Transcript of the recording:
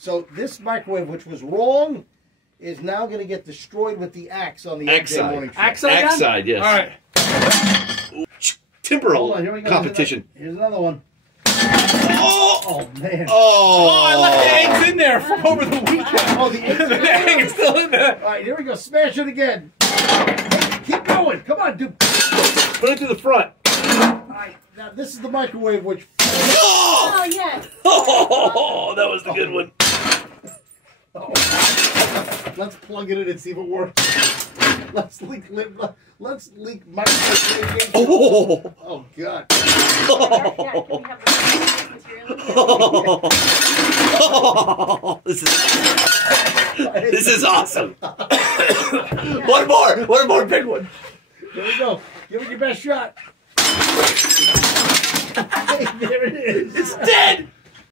So this microwave, which was wrong, is now going to get destroyed with the axe on the X morning show. X side, yes. All right. Timber Hold on, here we go. competition. Here's another one. Oh, man. Oh, I left the eggs in there from over the weekend. Oh, the eggs. The egg is still in there. All right, here we go. Smash it again. Keep going. Come on, dude. put it to the front. All right, now this is the microwave, which... Oh, yes. Oh, that was the good one. Oh. Let's plug it in and see if it works. Let's leak microwave radiation. Oh, Oh, God. oh. This is awesome. One more big one. There we go. Give it your best shot. Hey, there it is. It's dead.